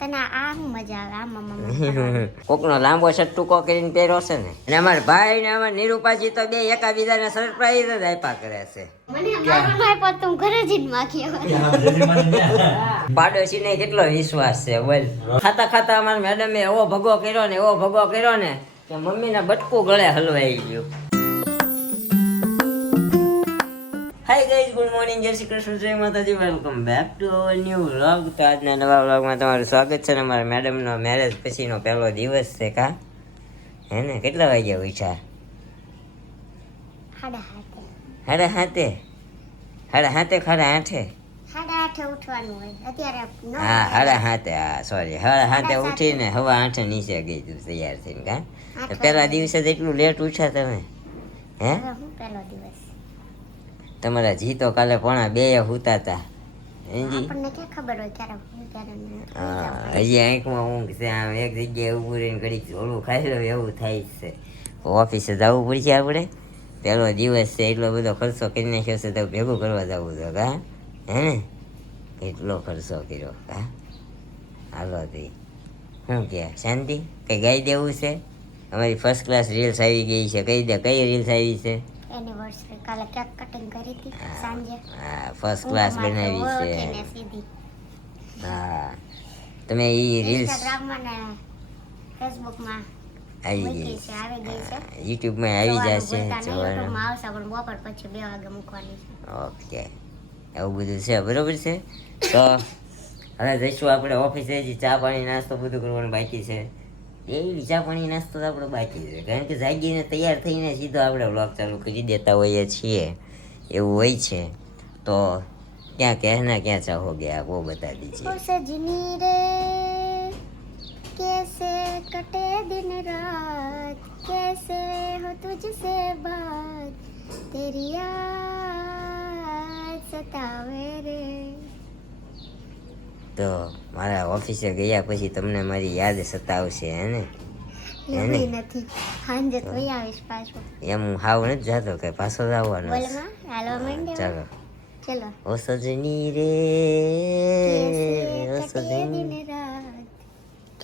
તને આ હું મજા આવે આમાં મમ્મા કોકનો લાંબો શર્ટ ટૂંકો કરીને પહેર્યો છે ને અને અમારા ભાઈ ને અમારા નિરૂપાજી તો બે એકાબીજાને સરપ્રાઈઝ જ આપ્યા કરે છે. મને મારો નાય પર તું ઘરે જ માખી પાડોશીને કેટલો વિશ્વાસ છે બોલ. ખાતા ખાતા અમારા મેડમે એવો ભગો કર્યો ને કે મમ્મીના બટકું ગળે હલવાઈ ગયું. હાય ગાઈઝ, ગુડ મોર્નિંગ, જય શ્રી કૃષ્ણ, જય માતાજી, welcome back to our new vlog. તો આજના નવા વ્લોગમાં તમારું સ્વાગત છે ને. અમારા મેડમનો મેરેજ પછીનો પહેલો દિવસ છે કા હે ને. કેટલા વાગ્યા ઉઠ્યા? સાડા આઠે ઉઠવાનું હોય અત્યારે. હા સાડા સાતે, હા સોરી, સાડા સાતે ઉઠીને હવા 8 નીચે ગઈ તું તૈયાર થઈને કા. પહેલા દિવસે જ એટલું લેટ ઉઠ્યા તમે હે? પહેલો દિવસ તમારા જી તો કાલે પોણા 2 હુતા હતા. આપણને ક્યાં ખબર હોય ક્યારે હજી આંખમાં ઊંઘ છે. આમ એક જગ્યાએ ઊભું રહીને ઘડીક ઓળું ખાઈ લો એવું થાય છે. ઓફિસે જવું પડશે આપણે. પહેલો દિવસ છે, એટલો બધો ખર્ચો કરી નાખ્યો છે તો ભેગું કરવા જવું છે કા હે ને. એટલો ખર્ચો કર્યો કા. હાલો તી શું કે શાંતિ કઈ ગાઈ દેવું છે? અમારી ફર્સ્ટ ક્લાસ રીલ્સ આવી ગઈ છે. કહી દે કઈ રીલ્સ આવી છે? એનિવર્સરી કાલે કેક કટિંગ કરી હતી સાંજે. હા ફર્સ્ટ ક્લાસ બનાવી છે. હા તમે ઈ રીલ્સ ઇન્સ્ટાગ્રામમાં ને ફેસબુકમાં આવી ગઈ છે, આવી ગઈ છે. યુટ્યુબમાં આવી જશે. યુટ્યુબમાં આવશે પણ બપોર પછી 2 વાગે મૂકવાની છે. ઓકે એવું બધું છે, બરોબર છે. તો હવે જઈશું આપણે ઓફિસે. જ ચા પાણી નાસ્તો બધું કરવાનું બાકી છે. એ ચા પાણી નાસ્તો તો આપણે બાકી છે, કારણ કે જાગીને તૈયાર થઈને સીધો આપણે વ્લોગ ચાલુ કરી દેતા હોઈએ છીએ, એવું હોય છે. તો ક્યાં કહેના ક્યાં ચાહોગે આપ वो बता दीजिए. सजनी रे कैसे कटे दिन रात कैसे हो तुझसे बात तेरी याद सतावे रे. તો મારા ઓફિસે ગયા પછી તમને મારી યાદ સતાવશે હે ને? એવું નથી, સાંજે તો આવીશ પાછો. એમ હું હાવ નથી જાતો કે પાછો જ આવવાનો. બોલમાં હાલવા માંડે. ચાલો ચલો. ઓ સજની રે ઓ સજની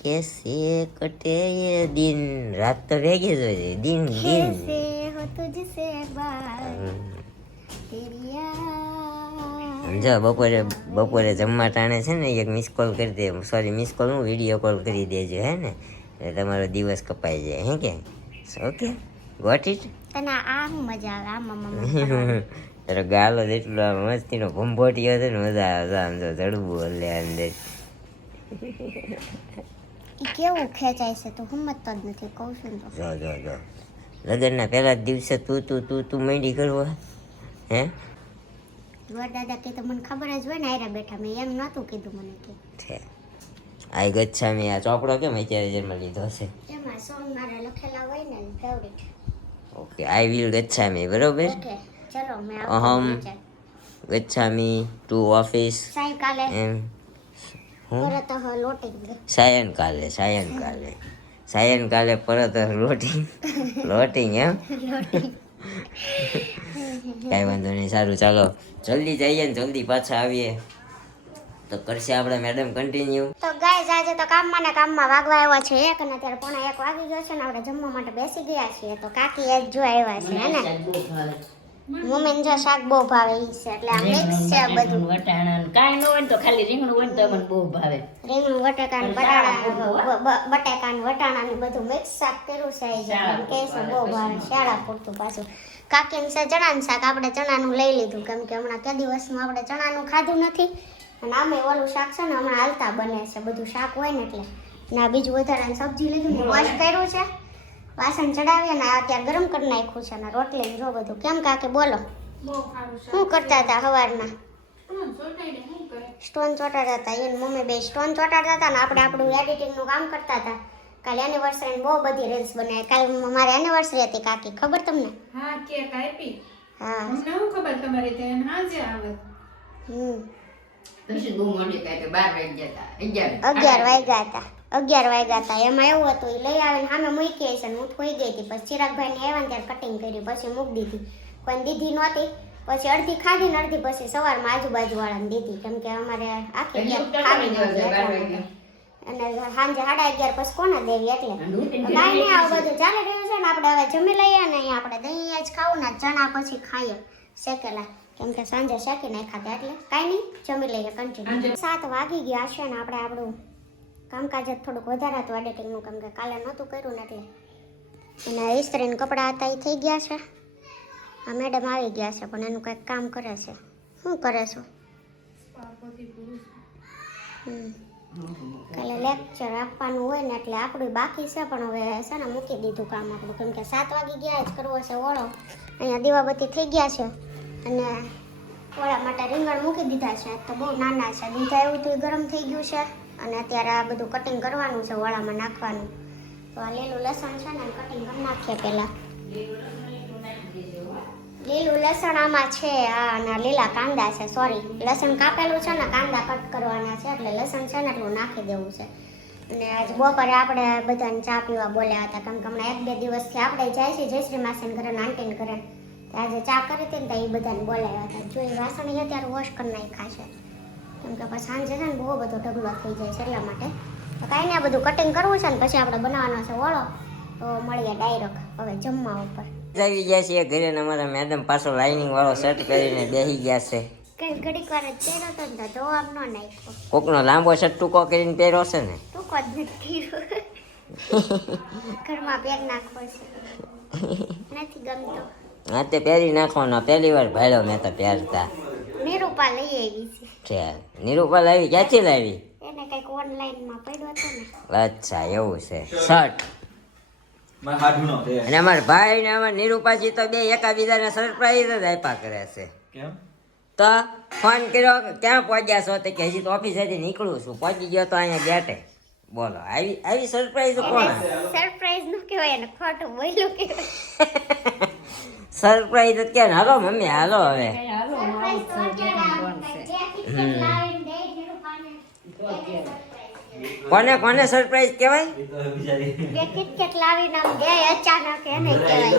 कैसे कटे ये दिन. रात तो ભેગી જ હોય. દિન દિન कैसे हो तुझसे बात तेरी याद. જો બપોરે જમવા ટાણે છે ને એક મિસ કોલ કરી દે. સોરી મિસ કોલ હું વિડીયો કોલ કરી દેજો હે ને, એટલે તમારો દિવસ કપાઈ જાય હે કે. Okay got it. તને આ હું મજા આવે આમાં મમ્મા તારો ગાલો જેટલો મસ્તીનો ભંભોટીયો છે ને મજા આવે. આમ તો જડબું હલે અંદર. ઈ કેવું ખેંચાય છે તું સમજતો જ નથી કહું છું તો. જો લગ્નના પહેલા જ દિવસે તું માંડી કરવા હે? દાદા કે તો મને ખબર જ હોય ને આયરા બેઠા. મેં એમ નહોતું કીધું મને કે છે. આઈ ગચ્છામી આ ચોપડો કેમ અત્યારે જન્મ લીધો છે? એમાં સોંગ મારા લખેલા હોય ને ફેવરિટ. ઓકે આઈ વિલ ગચ્છામી, બરોબર. ઓકે ચલો મેં અહમ ગચ્છામી ટુ ઓફિસ સાયકાલે એમ પરત લોટિંગ સાયનકાલે પરત લોટિંગ એમ. કાંઈ વાંધો નહીં, સારું ચાલો જલ્દી જઈએ ને જલ્દી પાછા આવીએ તો કરશે આપણે મેડમ કન્ટિન્યુ. તો ગાઈઝ આજે તો કામમાં ને કામમાં વાગવા આવ્યા છે 1 અને અત્યારે પોણા 1 વાગી ગયો છે ને આપણે જમવા માટે બેસી ગયા છીએ. તો કાકી એક જો આવ્યા છે હે ને. મમ્મીને જો શાક બહુ ભાવે ઈ છે એટલે આ મિક્સ છે બધું. વટાણા કાઈ ન હોય તો ખાલી રીંગણું હોય તો મને બહુ ભાવે. રીંગણું બટાકા ને વટાણા ને બધું મિક્સ શાક કર્યું છે. કે છે બહુ ભાવે શાળા પૂરતું. પાછું કાકીને છે ચણાનું શાક. આપણે ચણાનું લઈ લીધું કેમ કે હમણાં કે દિવસમાં આપણે ચણાનું ખાધું નથી અને આમે ઓલું શાક છે ને હમણાં હાલતા બને છે બધું શાક હોય ને એટલે. ના બીજું વધારાની સબ્જી લીધું ને વોશ કર્યું છે, વાસણ ચડાવી અને અત્યારે ગરમ કરી નાખ્યું છે અને રોટલી જો બધું. કેમ કાકે બોલો શું કરતા હતા સવારના? સ્ટોન ચોટાડતા હતા. એને મમ્મી બે સ્ટોન ચોટાડતા હતા ને આપણે આપણું એડિટિંગનું કામ કરતા હતા. કાલે એનિવર્સરી બહુ બધી રીલ્સ બનાવી. કાલે મારી એનિવર્સરી હતી કાકી, ખબર તમને? હા કેક આપી. હા અમને શું ખબર તમારી ત્યાં હાજે આવે. પછી બહુ મોડી કાંઈ તો 12 વાગ્યા હતા. 11 વાગ્યા હતા. એમાં એવું હતું એ લઈ આવીને સામે મૂકી છે ને હું ખોઈ ગઈ હતી. પછી ચિરાગભાઈને આવ્યા ને ત્યારે કટિંગ કરી પછી મૂકી દીધી. કોઈ દીધી નહોતી. પછી અડધી ખાધી ને અડધી પછી સવારમાં આજુબાજુ વાળાને દીધી કેમ કે અમારે આખી ખાવી નહોતી. અને સાંજે 11:30 પછી કોને દેવી એટલે કાંઈ નહીં આવું બધું ચાલી રહ્યું છે ને આપણે હવે જમી લઈએ ને અહીંયા આપણે દહીં જ ખાવું ને ચણા પછી ખાઈએ શેકેલા કેમ કે સાંજે શેકી નાખ્યા હતા એટલે કાંઈ નહીં જમી લઈએ કન્ટિન્યુ 7 વાગી ગયા છે ને આપણે આપણું કામકાજ જ થોડુંક વધારે હતું એડિટિંગનું કેમ કે કાલે નહોતું કર્યું ને એટલે એના ઇસ્ત્રીના કપડાં હતા એ થઈ ગયા છે આ મેડમ આવી ગયા છે પણ એનું કંઈક કામ કરે છે શું કરે છો કાલે લેક્ચર આપવાનું હોય ને એટલે આપણું બાકી છે પણ હવે છે ને મૂકી દીધું કામ આપણું કેમ કે 7 વાગી ગયા જ કરવો છે ઓળો અહીંયા દીવાબત્તી થઈ ગયા છે અને ઓળા માટે રીંગણ મૂકી દીધા છે તો બહુ નાના છે દીધા એવું તો ગરમ થઈ ગયું છે અને અત્યારે આ બધું કટિંગ કરવાનું છે ઓળામાં નાખવાનું તો આ લીલું લસણ છે ને કટિંગ કરી નાખીએ પહેલાં લીલું લસણ આમાં છે અને લીલા કાંદા છે સોરી લસણ કાપેલું છે ને કાંદા કટ કરવાના છે એટલે લસણ છે ને એટલું નાખી દેવું છે અને આજ બપોરે આપણે બધાને ચા પીવા બોલ્યા હતા કેમ કે હમણાં 1-2 દિવસથી આપણે જાય છે જયશ્રી માસીને ઘરે આંટીને ઘરે આજે ચા કરી હતી ને તો એ બધાને બોલાવ્યા હતા જોઈ વાસણ અત્યારે વોશ કરી નાખ્યા છે કેમ કે પછી સાંજે છે ને બહુ બધો ઢગલો થઈ જાય છે એટલા માટે તો કાંઈ નહીં આ બધું કટિંગ કરવું છે ને પછી આપણે બનાવવાનો છે ઓળો તો મળીએ ડાયરેક્ટ હવે જમવા ઉપર આવી ગયા છીએ ઘરે ને અમારા મેડમ પાછો લાઇનિંગ વાળો શર્ટ પહેરીને બેસી ગયા છે કઈ ઘડીક વાર જ પહેર્યો તો ને તો આમ ન નાખ્યો કોકનો લાંબો શર્ટ ટૂંકો કરીને પહેર્યો છે ને ટૂંકો જ નથી ઘરમાં પહેર નાખવો છે નથી ગમતો હા તે પહેરી નાખવાનો પહેલી વાર ભાડ્યો મેં તો પહેરતા નિરૂપા લઈ આવી છે છે નિરૂપા લાવી ક્યાંથી લાવી એને કંઈક ઓનલાઈનમાં પડ્યો હતો ને અચ્છા એવું છે શર્ટ અને અમારા ભાઈ ને અમારા નિરૂપાજી તો બે એકાબીજાને સરપ્રાઈઝ જ આપ્યા કરે છે કેમ તો ફોન કર્યો કે ક્યાં પહોંચ્યા છો તો કે હજી તો ઓફિસેથી નીકળું છું પહોંચી ગયો તો અહીંયા ગેટે બોલો આવી સરપ્રાઈઝ કોણ સરપ્રાઈઝ નું કહેવાય એને ખોટું બોલ્યું કહેવાય સરપ્રાઈઝ જ કે હાલો મમ્મી હાલો હવે કોને કોને સરપ્રાઈઝ કહેવાય એ તો બિચારી બે કિટકેટ લાવીને આમ બે અચાનક એને કહેવાય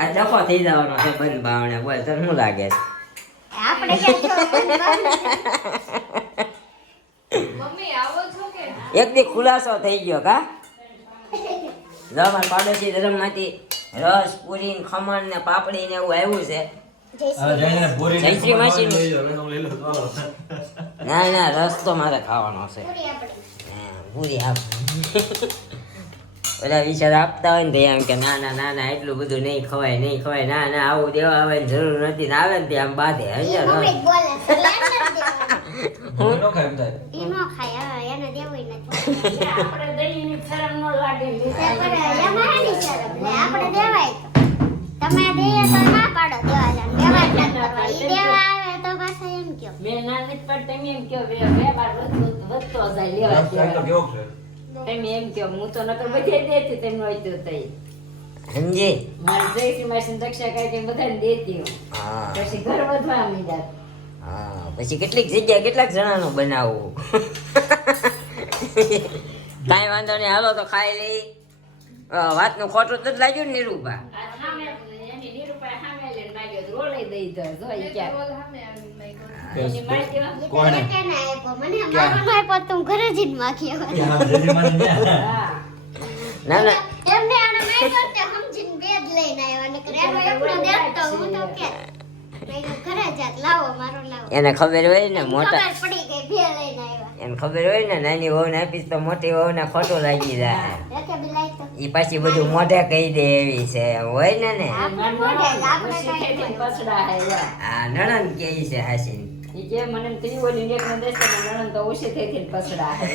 આ ડફો થઈ જવાનો છે બંધ બાવણે બોલ તને શું લાગે છે આપણે ક્યાં એક દી ખુલાસો થઈ ગયો કા અમારા પાડોશી ધર્મમાંથી રસ પૂરી ખમણ ને પાપડી ને એવું આવ્યું છે જયશ્રી માસી ના ના રસ તો મારે ખાવાનો છે પૂરી આપ બધા વિચાર આપતા હોય ને એમ કે ના ના ના ના એટલું બધું નહીં ખવાય ના ના આવું દેવા આવવાની જરૂર નથી ને આવે ને તે આમ બાંધે અહીંયા રસ હું નો ખાય એમ થાય ઈ નો ખાય હવે એને દેવું નથી આપણે દહીંની શરમ ન લાગે આપણે એમાંની શરમ લે આપણે દેવાય તો તમે દઈએ તો ના પાડો દેવા જાન દેવા જ નથી કરવા ઈ દેવા આવે તો પાછા એમ કયો મેં ના નથી પણ તમે એમ કહો વેપાર વધતો જાય લેવા સાહેબ તો કેવો છે તમે એમ કહો હું તો નકર બધે દેતી તેમ હોય તો તઈ સમજી મારી જયશ્રી માસી રક્ષા કરી બધાને દેતી હું હા પછી ઘર વધવા મીડા હા પછી કેટલીક જગ્યાએ કેટલાક જણાનું બનાવવું કાંઈ વાંધો નહીં હાલો તો ખાઈ લઈ વાતનું ખોટું તો જ લાગ્યું ને નિરૂપા એની નિરૂપાએ સામે લઈને માગ્યો તો રોલાઈ દઈ દો જોઈ ક્યાં એની મારી દેવા કોને કેને આપ્યો મને મારવાનો આપ્યો તો હું ઘરે જઈને માખ્યો હા ના ના એમને આને માર્યો તે સમજીને બેદ લઈને આવ્યા ને કરે એનો એકલો દેખતો હું તો કે મેં ઘરે જાત લાવો મારો લાવો એને ખબર હોય ને મોટા ખબર પડી ગઈ બે લઈને આવ્યા એને ખબર હોય ને નાની વહુને આપીશ તો મોટી વહુને ખોટું લાગી જાય રેકે બિલાઈ તો એ પાછી બધું મોઢે કહી દે એવી છે હોય ને આપણે મોઢે જ, આપણે પછી કાંઈ ખેતીને પછડા હે યા. આ નણંદ કે ઈ છે હાસી ઈ કે મને એમ થયું ઓલી એકનો દેશ તો નણંદ તો ઓછી થઈ થઈને પછડા હે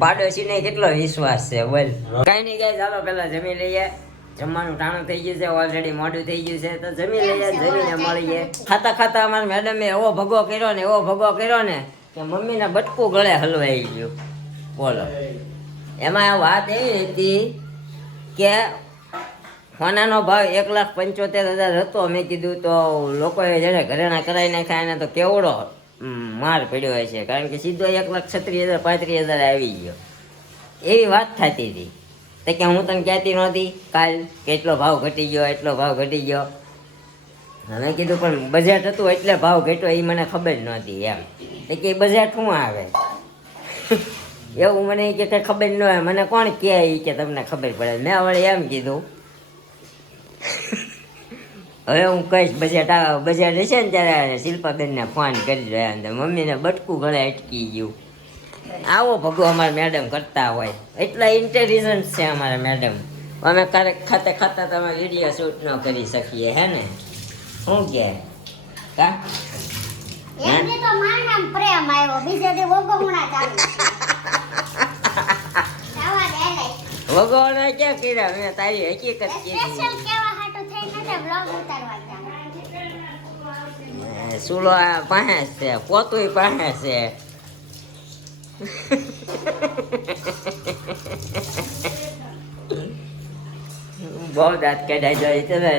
પાડોશીને કેટલો વિશ્વાસ છે બોલ કઈ નહીં ગાય ચાલો પેલા જમી લઈએ જમવાનું ટાણું થઈ ગયું છે ઓલરેડી મોડું થઈ ગયું છે તો જમી લઈએ જમીને મળીએ ખાતા ખાતા અમારા મેડમે એવો ભગો કર્યો ને કે મમ્મીના બટકું ગળે હલવાઈ ગયું બોલો એમાં વાત એવી હતી કે સોનાનો ભાવ 1,75,000 હતો મેં કીધું તો લોકોએ જેને ઘરેણા કરાવી નાખ્યા એને તો કેવડો માર પડ્યો હોય છે કારણ કે સીધો 1,36,000 35,000 આવી ગયો એવી વાત થતી હતી તો કે હું તને કહેતી નહોતી કાલ કે એટલો ભાવ ઘટી ગયો મેં કીધું પણ બજેટ હતું એટલે ભાવ ઘટ્યો એ મને ખબર નહોતી એમ એટલે કે બજેટ શું આવે એવું મને કે કંઈ ખબર ન હોય મને કોણ કહે એ કે તમને ખબર પડે મેં વળી એમ કીધું હવે હું કહીશ બજેટ હશે ને ત્યારે શિલ્પાબેનને ફોન કરી રહ્યા અંદર મમ્મીને બટકું ગળે અટકી ગયું આવો ભગવો અમારા મેડમ કરતા હોય એટલા ઇન્ટેલિજન્ટ છે અમારા મેડમ અમે ક્યારેક ખાતા તમે વિડીયો શૂટ ન કરી શકીએ હે ને શું કે કા એમને તો માનામ પ્રેમ આવ્યો બીજે દી વગોમણા ચાલુ આવા દે લે ભગવાને ક્યાં કર્યા મેં તારી હકીકત કીધી સ્પેશિયલ કેવા હાટુ થઈને ને વ્લોગ ઉતારવા ચાલુ સુલો આ પાસે છે પોતુંય પાસે છે બહુ દાંત કઢાઈ જાય તમે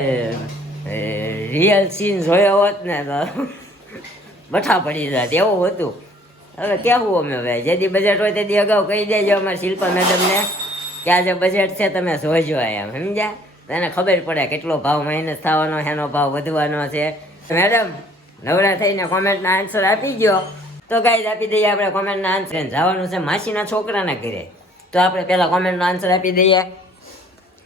રિયલ સીન જોયો હોત ને તો બઠા પડી જાત એવું હતું હવે કેવું અમે હવે જેથી બજેટ હોય તેથી અગાઉ કહી દેજો અમારા શિલ્પા મેડમને કે આજે બજેટ છે તમે જોજો એમ સમજ્યા તને ખબર પડે કેટલો ભાવ માઇનસ થવાનો એનો ભાવ વધવાનો છે મેડમ નવરા થઈને કોમેન્ટના આન્સર આપી ગયો તો ગાઈઝ આપી દઈએ આપણે કોમેન્ટના આન્સર જવાનું છે માસીના છોકરાના ઘરે તો આપણે પહેલાં કોમેન્ટનો આન્સર આપી દઈએ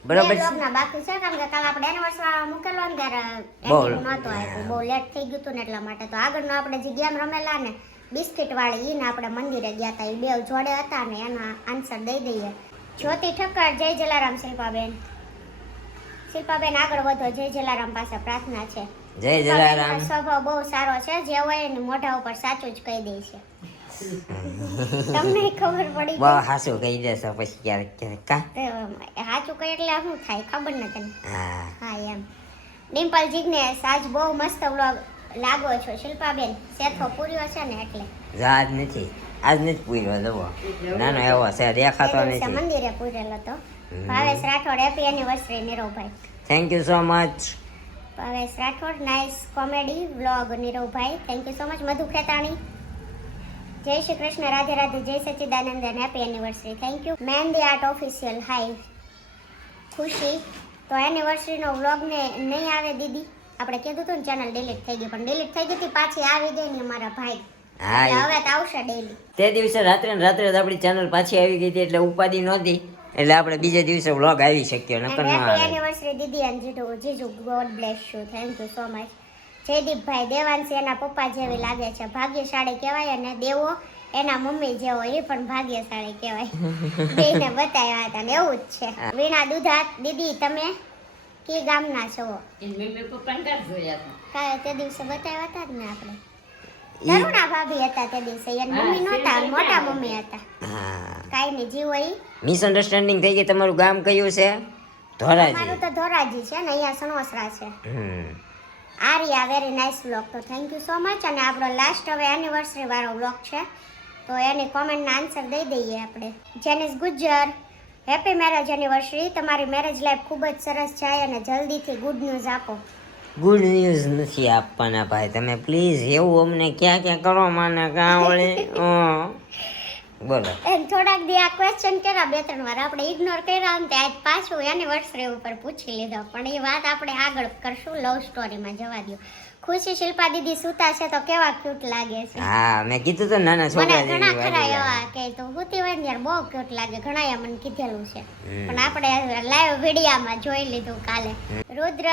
બરોબર છે ના બાકી છે કારણ કે કાલ આપણે એનિવર્સરી મૂકેલો ને ત્યારે બહુ ending નહોતું આવ્યું બહુ લેટ થઈ ગયું હતું ને એટલા માટે તો આગળનો આપણે જે ગેમ રમેલા ને બિસ્કિટ વાળી ઈને આપણે મંદિરે ગયા હતા એ બે જોડે હતા ને એના આન્સર દઈ દઈએ જ્યોતિ ઠક્કર જય જલારામ શિલ્પાબેન આગળ વધો જય જલારામ પાસે પ્રાર્થના છે જય જલારામ સ્વભાવ બહુ સારો છે જે હોય એને મોઢા ઉપર સાચું જ કહી દે છે તમને ખબર પડી બહુ હાસું કહી દેશે પછી ક્યારેક ક્યારેક કા સાચું કહે એટલે શું થાય ખબર ને તને હા હા એમ ડિમ્પલ જિગ્નેશ આજ બહુ મસ્ત વ્લોગ લાગો છો શિલ્પાબેન સેથો પૂર્યો છે ને એટલે આજ નથી પૂર્યો દવો નાનો એવો છે દેખાતો એ દિવસે નથી મંદિરે પૂરેલો તો ભાવેશ રાઠોડ હેપી એનિવર્સરી નીરવભાઈ thank you so much Bhavesh Rathod nice comedy vlog નીરવભાઈ thank you so much Madhu Khetani જય શ્રી કૃષ્ણ રાધે રાધે જય સચ્ચિદાનંદ અને happy anniversary thank you Mehndi art official hi Khushi તો એનિવર્સરીનો વ્લોગ ને નહીં આવે દીદી આપણે કીધું હતું ને ચેનલ ડિલીટ થઈ ગઈ પણ ડિલીટ થઈ ગઈ હતી પાછી આવી ગઈ ને અમારા ભાઈ હા એટલે હવે તો આવશે ડેલી તે દિવસે રાત્રે ને રાત્રે જ આપણી ચેનલ પાછી આવી ગઈ હતી એટલે ઉપાધિ નહોતી એટલે આપણે બીજે દિવસે વ્લોગ આવી શક્યો નકર ન હેપી આવે એનિવર્સરી દીદી અને જીજુ god bless you thank you so much જયદીપભાઈ દેવાંશી એના પપ્પા જેવી લાગે છે ભાગ્યશાળી કહેવાય અને દેવો એના મમ્મી જેવો એ પણ ભાગ્યશાળી કહેવાય બેને બતાવ્યા હતા ને એવું જ છે વીણા દુધાત દીદી તમે કે ગામના છો એની મમ્મી પપ્પાને ઘર જોયા હતા કાલે તે દિવસે બતાવ્યા હતા જ ને આપણે તરુણા ભાભી હતા તે દિવસે એની મમ્મી નહોતા મોટા મમ્મી હતા હા કાંઈ નહીં જીવો ઈ મિસઅન્ડરસ્ટેન્ડિંગ થઈ ગઈ તમારું ગામ કયું છે ધોરાજી મારું તો ધોરાજી છે ને અહીંયા સણોસરા છે આર્યા વેરી નાઇસ વ્લોગ તો થેન્ક યુ સો મચ અને આપણો લાસ્ટ હવે એનિવર્સરી વાળો વ્લોગ છે તો એની કોમેન્ટના આન્સર દઈ દઈએ આપણે Jenis Gujjar happy marriage anniversary તમારી મેરેજ લાઈફ ખૂબ જ સરસ જાય અને જલ્દીથી ગુડ ન્યૂઝ આપો ગુડ ન્યૂઝ નથી આપવાના ભાઈ તમે પ્લીઝ એવું અમને ક્યાં કરો માને કાં વળે બોલો એમ થોડાક દી આ ક્વેશ્ચન કર્યા બે ત્રણ વાર આપણે ઇગ્નોર કર્યા ને આજ પાછું એનિવર્સરી ઉપર પૂછી લીધો પણ એ વાત આપણે આગળ કરશું લવ સ્ટોરીમાં જવા દો ખુશી શિલ્પા દીદી સુતા છે તો કેવા ક્યુટ લાગે છે હા મેં કીધું તો નાના મને છોકરા ઘણા જેવી ખરા વાગી એવા કે તો હુતી હોય ને યાર બહુ ક્યુટ લાગે ઘણા એ મને કીધેલું છે પણ આપણે લાઈવ વિડીયામાં જોઈ લીધું કાલે રુદ્ર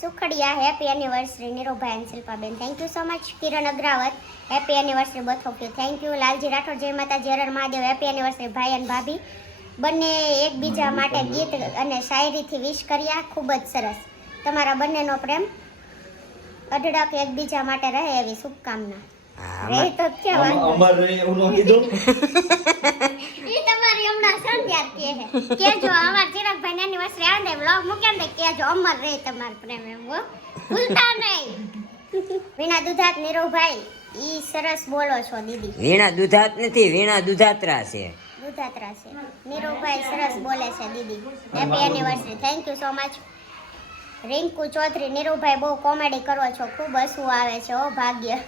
સુખડિયા હેપી એનિવર્સરી નીરુભાઈ અને શિલ્પાબેન thank you so much Kiran Agravat happy anniversary both of you thank you Lalji Rathod જય માતાજી હર મહાદેવ હેપી એનિવર્સરી ભાઈ અને ભાભી બંને એકબીજા માટે ગીત અને શાયરીથી વિશ કર્યા ખૂબ જ સરસ તમારા બંનેનો પ્રેમ અઢળક એકબીજા માટે રહે એવી શુભકામના રહે તો કે વાંધો અમારે એવું ન કીધું ઈ તમારી હમણાં સંધ્યા કે જો અમાર ચિરાગભાઈ ની એનિવર્સરી આવે ને વ્લોગ મૂકે ને કે જો અમર રહે તમાર પ્રેમ એમ હો ભૂલતા નહીં વીણા દુધાત નીરુભાઈ ઈ સરસ બોલો છો દીદી વીણા દુધાત નથી વીણા દુધાત્રા છે દુધાત્રા છે નીરુભાઈ સરસ બોલે છે દીદી happy anniversary thank you so much Rinku Chaudhary નીરુભાઈ બહુ કોમેડી કરો છો ખૂબ હસવું આવે છે ઓ ભાગ્ય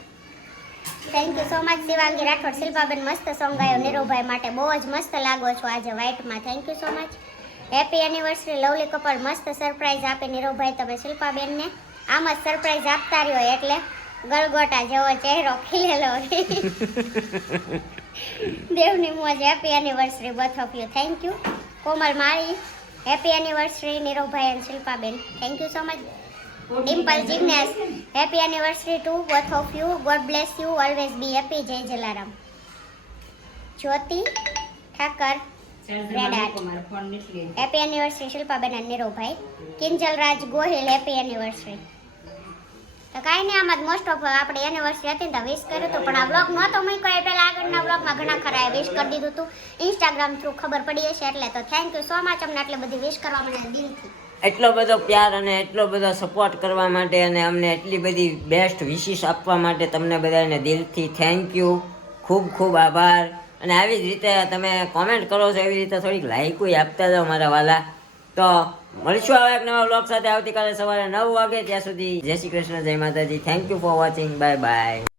thank you so much Shivangi Rathod શિલ્પાબેન મસ્ત સોંગ ગાયો નીરુભાઈ માટે બહુ જ મસ્ત લાગો છો આજે વ્હાઇટમાં thank you so much happy anniversary lovely couple મસ્ત સરપ્રાઈઝ આપે નીરુભાઈ તમે શિલ્પાબેનને આમ જ સરપ્રાઈઝ આપતા રહ્યો એટલે ગલગોટા જેવો ચહેરો ખીલેલો રહે. દેવની મોજ. Happy anniversary both of you. Thank you Komal Mali. Happy anniversary નીરવભાઈ અને શિલ્પાબેન. Thank you so much. Dimple Jignesh. Happy anniversary to both of you. God bless you. Always be happy. જય જલારામ. જ્યોતિ ઠાકર. ફોન નીકળી હેપી એનિવર્સરી શિલ્પાબેન અને નીરવભાઈ. કિંજલ રાજ ગોહિલ. Happy anniversary. તો કાંઈ નહીં, આમાં મોસ્ટ ઓફ આપણે એનિવર્સરી હતી ને તો વિશ કર્યું હતું, પણ આ વ્લોગ નહોતો મૂક્યો એ પહેલાં આગળના વ્લોગમાં ઘણા ખરા વિશ કરી દીધું હતું. ઇન્સ્ટાગ્રામ થ્રુ ખબર પડી હશે એટલે. તો થેન્ક યુ સો મચ અમને આટલી બધી વિશ કરવા મને દિલથી. એટલો બધો પ્યાર અને એટલો બધો સપોર્ટ કરવા માટે અને અમને એટલી બધી બેસ્ટ વિશિસ આપવા માટે તમને બધાને દિલથી થેન્ક યુ. ખૂબ ખૂબ આભાર. અને આવી જ રીતે તમે કોમેન્ટ કરો છો એવી રીતે થોડીક લાઈકો આપતા જાઓ મારા વાલા. તો મળીશું હવે એક નવા વ્લોગ સાથે આવતીકાલે સવારે 9 વાગે. ત્યાં સુધી જય શ્રી કૃષ્ણ, જય માતાજી. Thank you for watching. Bye bye.